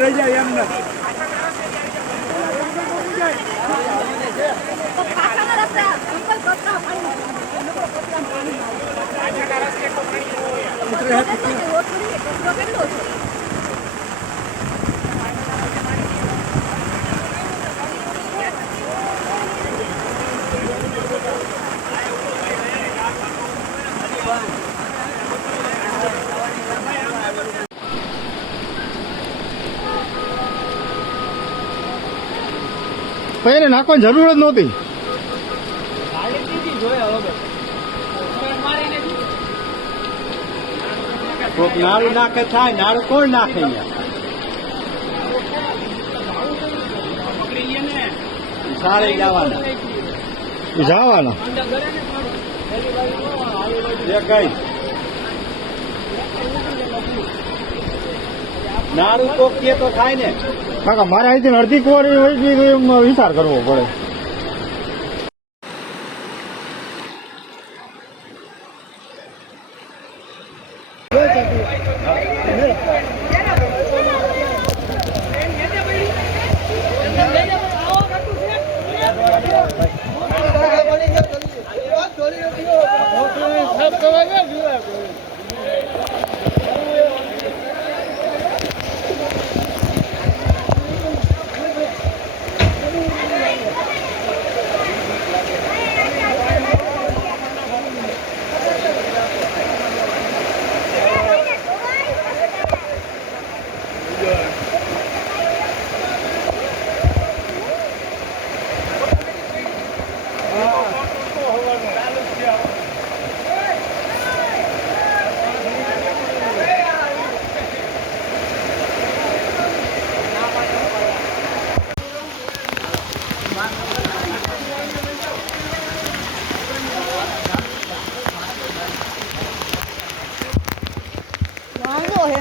રહી જાય એમને એને નાખવાની જરૂર જ નહોતી. કોક નાળું નાખે થાય, નાળું કોણ નાખે સારે જવાના કઈ નાળું કોક કે તો થાય ને કાકા મારે અહીંથી અડધી કુવારી હોય ગઈ તો એમ વિચાર કરવો પડે.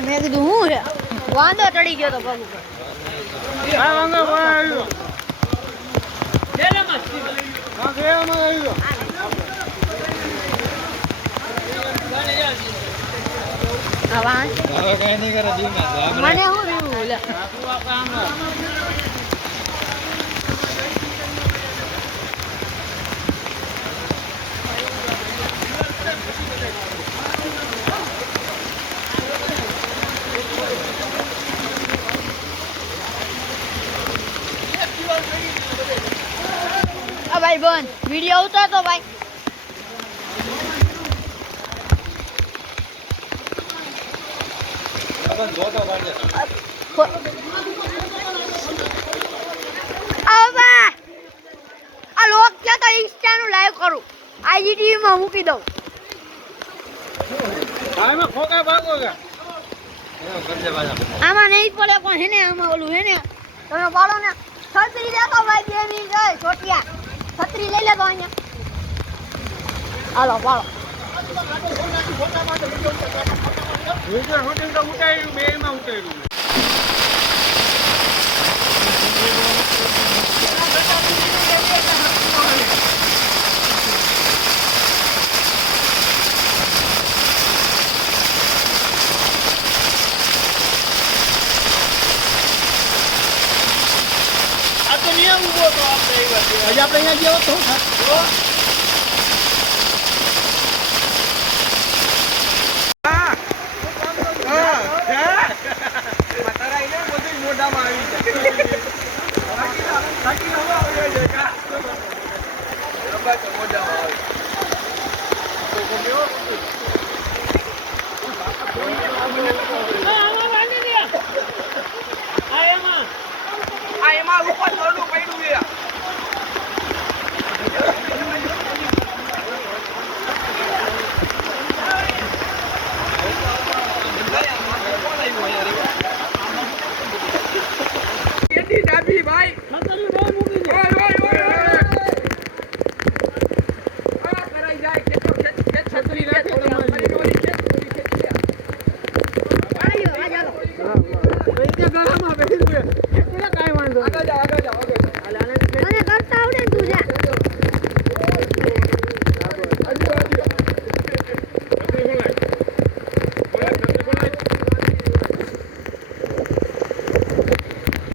મેં કીધું હું છે વાંધો ચડી ગયો તો પગ ઉપર. મને શું ભાઈ બંધ વિડીયો ઉતારતો ભાઈ. આ લોક ક્યાં તો ઇન્સ્ટા નું લાઈવ કરું આઈજીટીવી માં મૂકી દઉં. આમાં નહીં પડે પણ હેને આમાં ઓલું હેને તમે પાડો ને છત્રી દેખો ભાઈ 2 મિનિટ જાય છોટિયા છત્રી લઈ લેતો અહીંયા. હાલો પાડો. નિયમ ઉભો તો આપણે અહીંયા જેવો તો